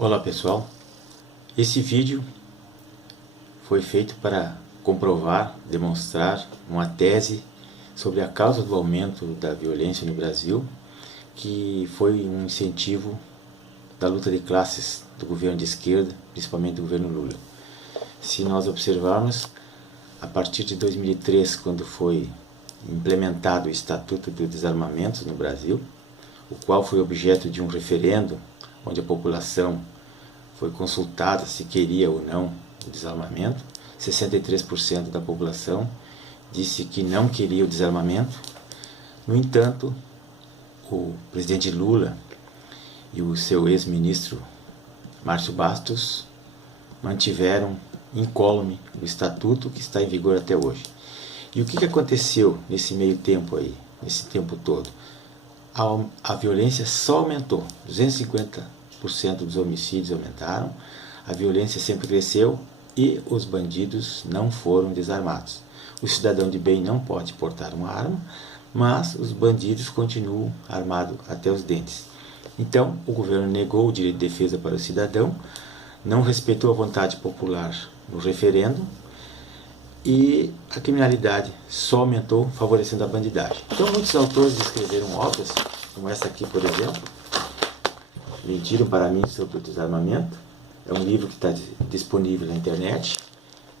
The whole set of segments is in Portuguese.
Olá pessoal, esse vídeo foi feito para comprovar, demonstrar uma tese sobre a causa do aumento da violência no Brasil, que foi um incentivo da luta de classes do governo de esquerda, principalmente do governo Lula. Se nós observarmos, a partir de 2003, quando foi implementado o Estatuto do Desarmamento no Brasil, o qual foi objeto de um referendo, onde a população foi consultada se queria ou não o desarmamento. 63% da população disse que não queria o desarmamento. No entanto, o presidente Lula e o seu ex-ministro Márcio Bastos mantiveram incólume o estatuto que está em vigor até hoje. E o que aconteceu nesse meio tempo aí, nesse tempo todo? A violência só aumentou, 250% dos homicídios aumentaram, a violência sempre cresceu e os bandidos não foram desarmados. O cidadão de bem não pode portar uma arma, mas os bandidos continuam armados até os dentes. Então, o governo negou o direito de defesa para o cidadão, não respeitou a vontade popular no referendo e a criminalidade só aumentou, favorecendo a bandidagem. Então, muitos autores escreveram obras, como essa aqui, por exemplo, Mentiram para mim sobre o desarmamento. É um livro que está disponível na internet,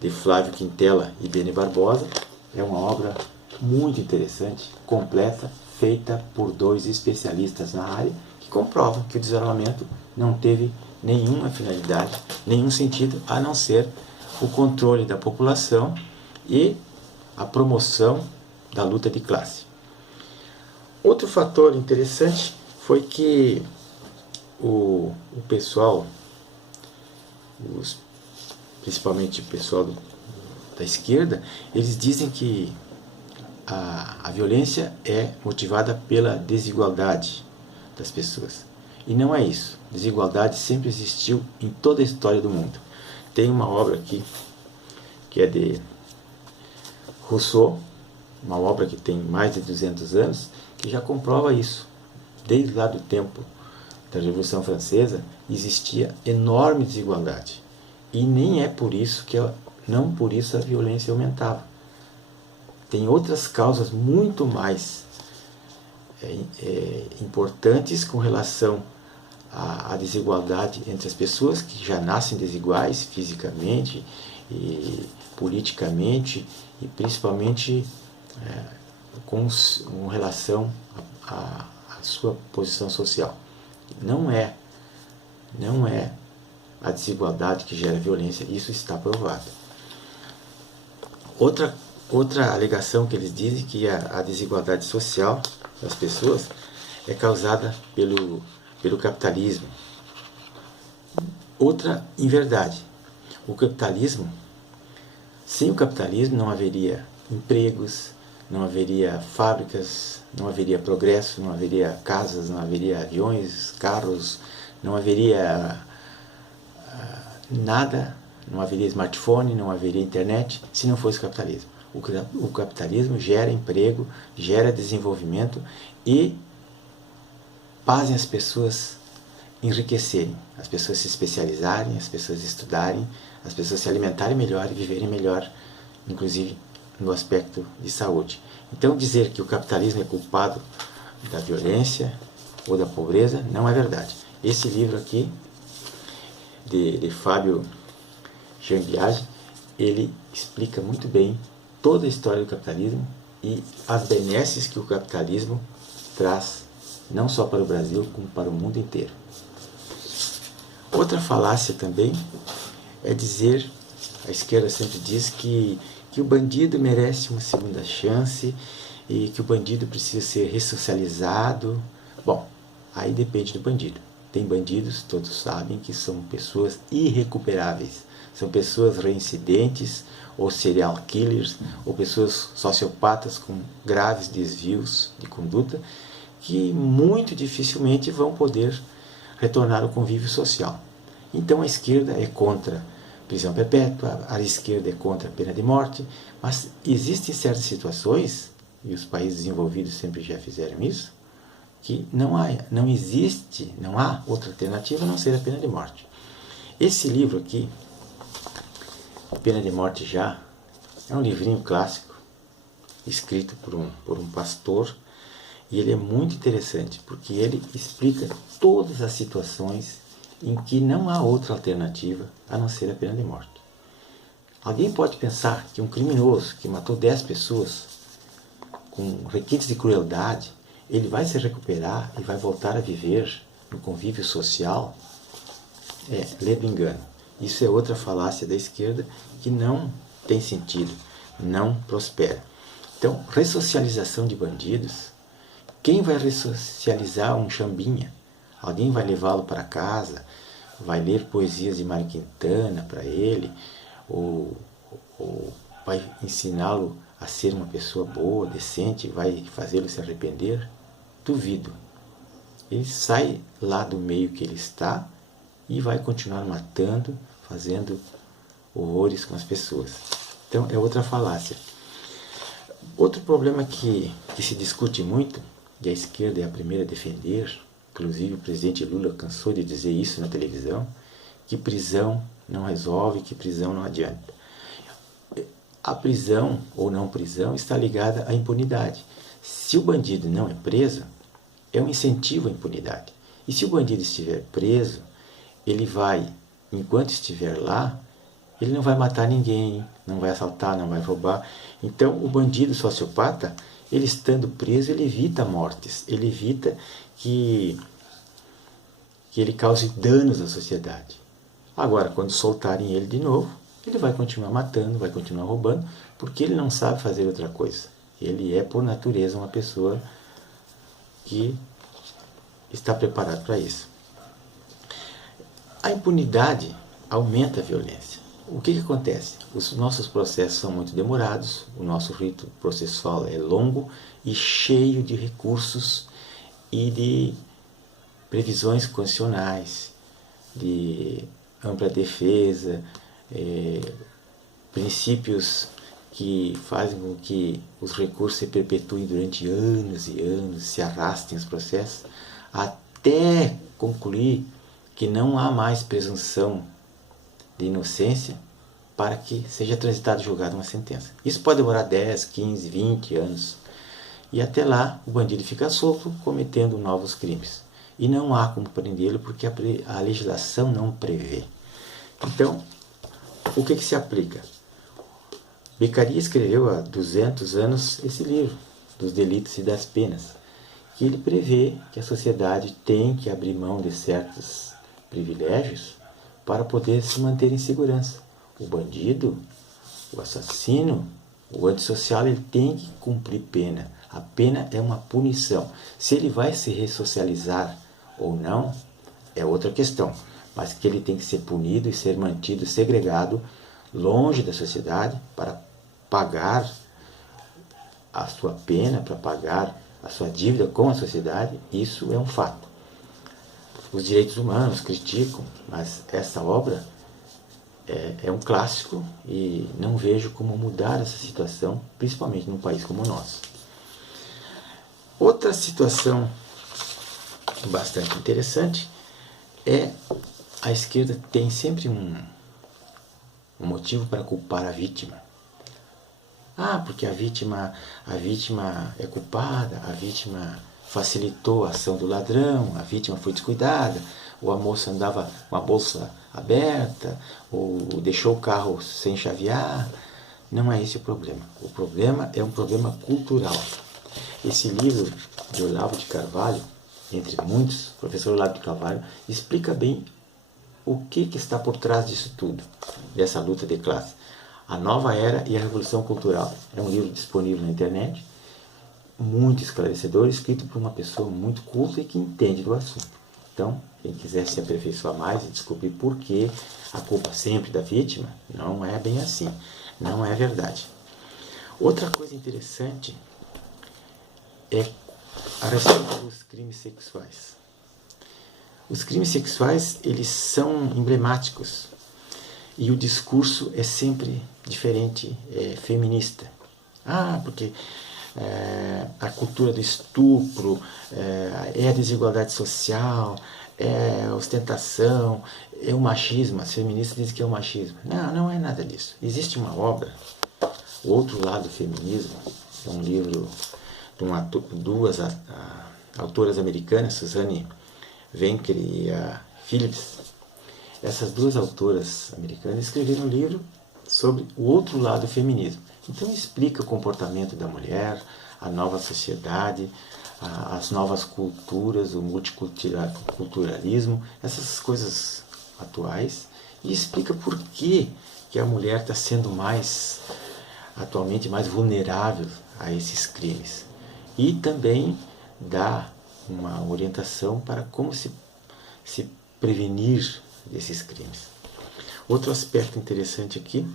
de Flávio Quintela e Bene Barbosa. É uma obra muito interessante, completa, feita por dois especialistas na área, que comprovam que o desarmamento não teve nenhuma finalidade, nenhum sentido, a não ser o controle da população e a promoção da luta de classe. Outro fator interessante foi que o pessoal, principalmente o pessoal da esquerda, eles dizem que a violência é motivada pela desigualdade das pessoas. E não é isso. Desigualdade sempre existiu em toda a história do mundo. Tem uma obra aqui que é de Rousseau, uma obra que tem mais de 200 anos, que já comprova isso. Desde lá do tempo da Revolução Francesa existia enorme desigualdade. E nem é por isso não por isso a violência aumentava. Tem outras causas muito mais importantes com relação à desigualdade entre as pessoas, que já nascem desiguais fisicamente e politicamente e principalmente com relação à sua posição social. Não é a desigualdade que gera violência, isso está provado. Outra alegação que eles dizem que a desigualdade social das pessoas é causada pelo capitalismo. Outra inverdade. Sem o capitalismo não haveria empregos, não haveria fábricas, não haveria progresso, não haveria casas, não haveria aviões, carros, não haveria nada, não haveria smartphone, não haveria internet, se não fosse o capitalismo. O capitalismo gera emprego, gera desenvolvimento e fazem as pessoas enriquecerem, as pessoas se especializarem, as pessoas estudarem, as pessoas se alimentarem melhor e viverem melhor, inclusive no aspecto de saúde. Então dizer que o capitalismo é culpado da violência ou da pobreza não é verdade. Esse livro aqui, de Fábio Jean-Biagi, ele explica muito bem toda a história do capitalismo e as benesses que o capitalismo traz, não só para o Brasil, como para o mundo inteiro. Outra falácia também é dizer, a esquerda sempre diz que o bandido merece uma segunda chance e que o bandido precisa ser ressocializado. Bom, aí depende do bandido. Tem bandidos, todos sabem, que são pessoas irrecuperáveis. São pessoas reincidentes, ou serial killers, ou pessoas sociopatas com graves desvios de conduta, que muito dificilmente vão poder retornar ao convívio social. Então a esquerda é contra prisão perpétua, a esquerda é contra a pena de morte, mas existem certas situações, e os países desenvolvidos sempre já fizeram isso, que não há outra alternativa a não ser a pena de morte. Esse livro aqui, Pena de Morte Já, é um livrinho clássico, escrito por um pastor, e ele é muito interessante, porque ele explica todas as situações em que não há outra alternativa a não ser a pena de morte. Alguém pode pensar que um criminoso que matou 10 pessoas, com requintes de crueldade, ele vai se recuperar e vai voltar a viver no convívio social? Ledo engano. Isso é outra falácia da esquerda que não tem sentido, não prospera. Então, ressocialização de bandidos, quem vai ressocializar um chambinha? Alguém vai levá-lo para casa, vai ler poesias de Mário Quintana para ele, ou vai ensiná-lo a ser uma pessoa boa, decente, vai fazê-lo se arrepender? Duvido. Ele sai lá do meio que ele está e vai continuar matando, fazendo horrores com as pessoas. Então é outra falácia. Outro problema que se discute muito, e a esquerda é a primeira a defender, inclusive o presidente Lula cansou de dizer isso na televisão, que prisão não resolve, que prisão não adianta. A prisão ou não prisão está ligada à impunidade. Se o bandido não é preso, é um incentivo à impunidade. E se o bandido estiver preso, ele vai, enquanto estiver lá, ele não vai matar ninguém, não vai assaltar, não vai roubar. Então, o bandido sociopata, ele estando preso, ele evita mortes, ele evita que ele cause danos à sociedade. Agora, quando soltarem ele de novo, ele vai continuar matando, vai continuar roubando, porque ele não sabe fazer outra coisa. Ele é, por natureza, uma pessoa que está preparada para isso. A impunidade aumenta a violência. O que acontece? Os nossos processos são muito demorados, o nosso rito processual é longo e cheio de recursos e de previsões constitucionais, de ampla defesa, princípios que fazem com que os recursos se perpetuem durante anos e anos, se arrastem os processos, até concluir que não há mais presunção de inocência para que seja transitada e julgada uma sentença. Isso pode demorar 10, 15, 20 anos. E até lá o bandido fica solto cometendo novos crimes. E não há como prendê-lo porque a legislação não prevê. Então, o que se aplica? Beccaria escreveu há 200 anos esse livro, dos delitos e das penas, que ele prevê que a sociedade tem que abrir mão de certos privilégios para poder se manter em segurança. O bandido, o assassino, o antissocial, ele tem que cumprir pena. A pena é uma punição. Se ele vai se ressocializar ou não, é outra questão. Mas que ele tem que ser punido e ser mantido segregado, longe da sociedade, para pagar a sua pena, para pagar a sua dívida com a sociedade, isso é um fato. Os direitos humanos criticam, mas essa obra é um clássico e não vejo como mudar essa situação, principalmente num país como o nosso. Outra situação bastante interessante é a esquerda tem sempre um motivo para culpar a vítima. Porque a vítima é culpada, a vítima facilitou a ação do ladrão, a vítima foi descuidada, ou a moça andava com a bolsa aberta, ou deixou o carro sem chavear. Não é esse o problema. O problema é um problema cultural. Esse livro de Olavo de Carvalho, entre muitos, o professor Olavo de Carvalho, explica bem o que está por trás disso tudo, dessa luta de classe. A Nova Era e a Revolução Cultural. É um livro disponível na internet, muito esclarecedor, escrito por uma pessoa muito culta e que entende do assunto. Então, quem quiser se aperfeiçoar mais e descobrir por que a culpa sempre da vítima, não é bem assim. Não é verdade. Outra coisa interessante é a respeito dos crimes sexuais. Os crimes sexuais, eles são emblemáticos e o discurso é sempre diferente, é feminista. Porque a cultura do estupro, é a desigualdade social, é a ostentação, é o machismo. As feministas dizem que é o machismo. Não, não é nada disso. Existe uma obra, O Outro Lado do Feminismo, é um livro de duas autoras americanas, Suzanne Venker e a Phillips. Essas duas autoras americanas escreveram um livro sobre o outro lado do feminismo. Então explica o comportamento da mulher, a nova sociedade, as novas culturas, o multiculturalismo, essas coisas atuais, e explica por que a mulher está sendo atualmente mais vulnerável a esses crimes. E também dá uma orientação para como se prevenir desses crimes. Outro aspecto interessante aqui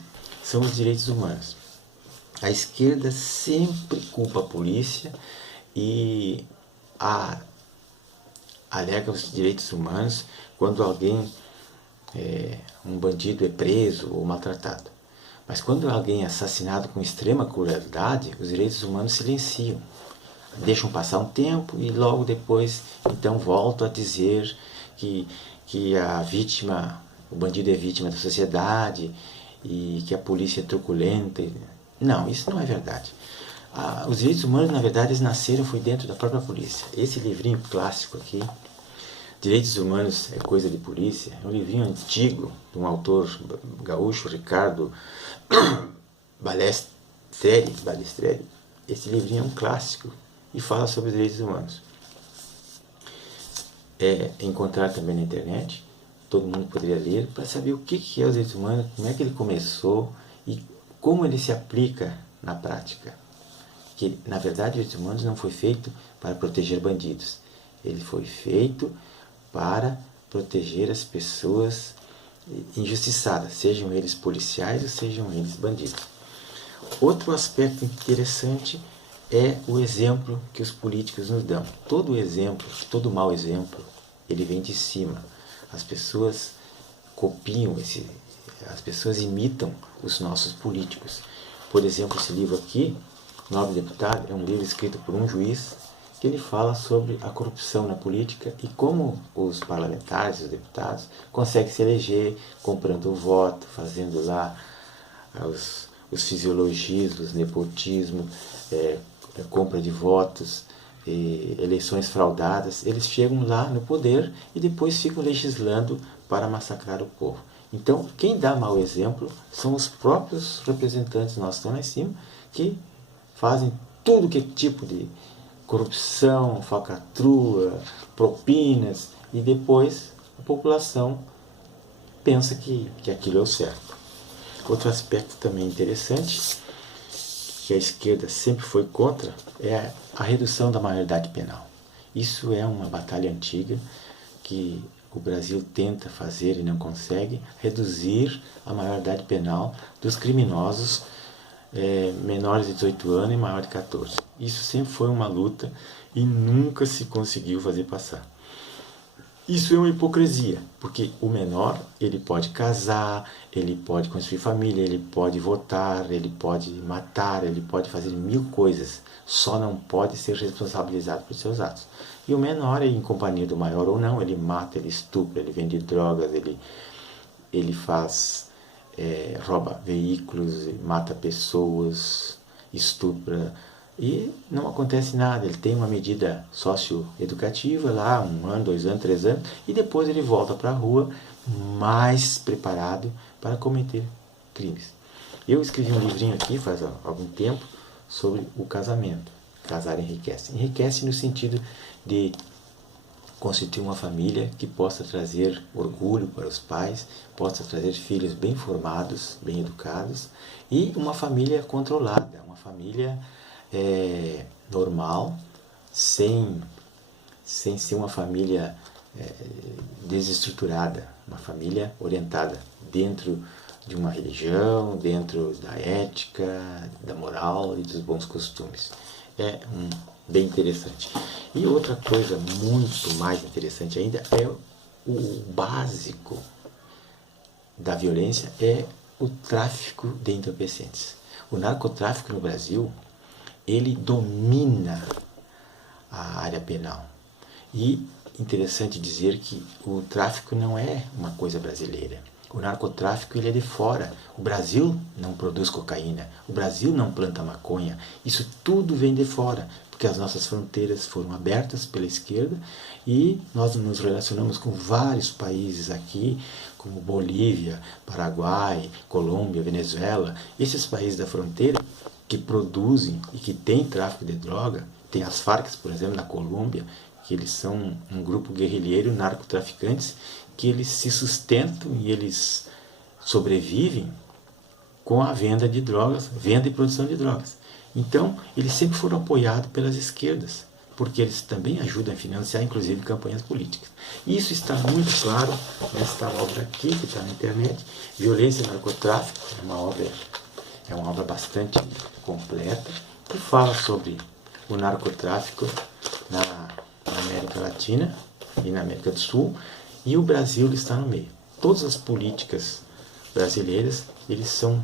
são os direitos humanos. A esquerda sempre culpa a polícia e alega os direitos humanos quando um bandido é preso ou maltratado. Mas quando alguém é assassinado com extrema crueldade, os direitos humanos silenciam. Deixam passar um tempo e logo depois então voltam a dizer que o bandido é vítima da sociedade e que a polícia é truculenta. Não, isso não é verdade. Os direitos humanos, na verdade, eles nasceram foi dentro da própria polícia. Esse livrinho clássico aqui, Direitos Humanos é Coisa de Polícia, é um livrinho antigo de um autor gaúcho, Ricardo Balestreri. Esse livrinho é um clássico e fala sobre os direitos humanos. Encontrar também na internet, todo mundo poderia ler para saber o que é os direitos humanos, como é que ele começou e como ele se aplica na prática. Que, na verdade, os direitos humanos não foi feito para proteger bandidos. Ele foi feito para proteger as pessoas injustiçadas, sejam eles policiais ou sejam eles bandidos. Outro aspecto interessante é o exemplo que os políticos nos dão. Todo exemplo, todo mau exemplo, ele vem de cima. As pessoas copiam as pessoas imitam os nossos políticos. Por exemplo, esse livro aqui, Nobre Deputado, é um livro escrito por um juiz que ele fala sobre a corrupção na política e como os parlamentares, os deputados, conseguem se eleger comprando o voto, fazendo lá os fisiologismos, nepotismo, compra de votos, eleições fraudadas. Eles chegam lá no poder e depois ficam legislando para massacrar o povo. Então, quem dá mau exemplo são os próprios representantes nossos que estão lá em cima, que fazem tudo que é tipo de corrupção, falcatrua, propinas, e depois a população pensa que aquilo é o certo. Outro aspecto também interessante, que a esquerda sempre foi contra, é a redução da maioridade penal. Isso é uma batalha antiga que o Brasil tenta fazer e não consegue, reduzir a maioridade penal dos criminosos menores de 18 anos e maiores de 14. Isso sempre foi uma luta e nunca se conseguiu fazer passar. Isso é uma hipocrisia, porque o menor, ele pode casar, ele pode construir família, ele pode votar, ele pode matar, ele pode fazer 1000 coisas, só não pode ser responsabilizado por seus atos. E o menor, em companhia do maior ou não, ele mata, ele estupra, ele vende drogas, ele rouba veículos, mata pessoas, estupra, e não acontece nada. Ele tem uma medida socioeducativa lá, 1 ano, 2 anos, 3 anos, e depois ele volta para a rua mais preparado para cometer crimes. Eu escrevi um livrinho aqui faz algum tempo sobre o casamento. Casar enriquece. Enriquece no sentido de constituir uma família que possa trazer orgulho para os pais, possa trazer filhos bem formados, bem educados, e uma família controlada, uma família normal, sem ser uma família desestruturada, uma família orientada dentro de uma religião, dentro da ética, da moral e dos bons costumes. É bem interessante. E outra coisa muito mais interessante ainda é o básico da violência, é o tráfico de entorpecentes. O narcotráfico no Brasil, ele domina a área penal. E interessante dizer que o tráfico não é uma coisa brasileira. O narcotráfico ele é de fora. O Brasil não produz cocaína. O Brasil não planta maconha. Isso tudo vem de fora, porque as nossas fronteiras foram abertas pela esquerda e nós nos relacionamos com vários países aqui, como Bolívia, Paraguai, Colômbia, Venezuela. Esses países da fronteira que produzem e que têm tráfico de droga, tem as Farc, por exemplo, na Colômbia, que eles são um grupo guerrilheiro, narcotraficantes, que eles se sustentam e eles sobrevivem com a venda de drogas, venda e produção de drogas. Então, eles sempre foram apoiados pelas esquerdas, porque eles também ajudam a financiar, inclusive, campanhas políticas. Isso está muito claro nesta obra aqui, que está na internet, Violência e Narcotráfico, é uma obra bastante completa, que fala sobre o narcotráfico na América Latina e na América do Sul, e o Brasil está no meio. Todas as políticas brasileiras estão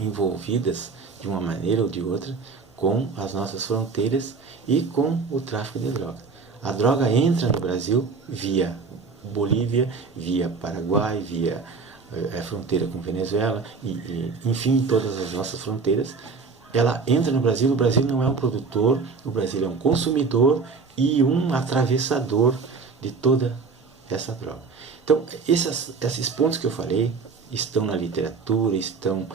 envolvidas de uma maneira ou de outra com as nossas fronteiras e com o tráfico de drogas. A droga entra no Brasil via Bolívia, via Paraguai, via a fronteira com Venezuela, enfim, todas as nossas fronteiras. Ela entra no Brasil, o Brasil não é um produtor, o Brasil é um consumidor e um atravessador de toda essa droga. Então, esses pontos que eu falei estão na literatura, estão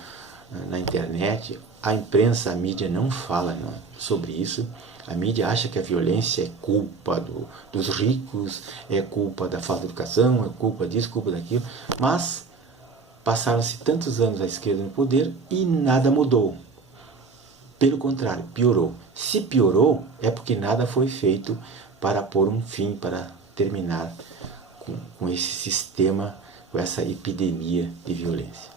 na internet. A imprensa, a mídia não fala sobre isso. A mídia acha que a violência é culpa dos ricos, é culpa da falta de educação, é culpa disso, culpa daquilo. Mas passaram-se tantos anos à esquerda no poder e nada mudou. Pelo contrário, piorou. Se piorou, é porque nada foi feito para pôr um fim, para terminar com esse sistema, com essa epidemia de violência.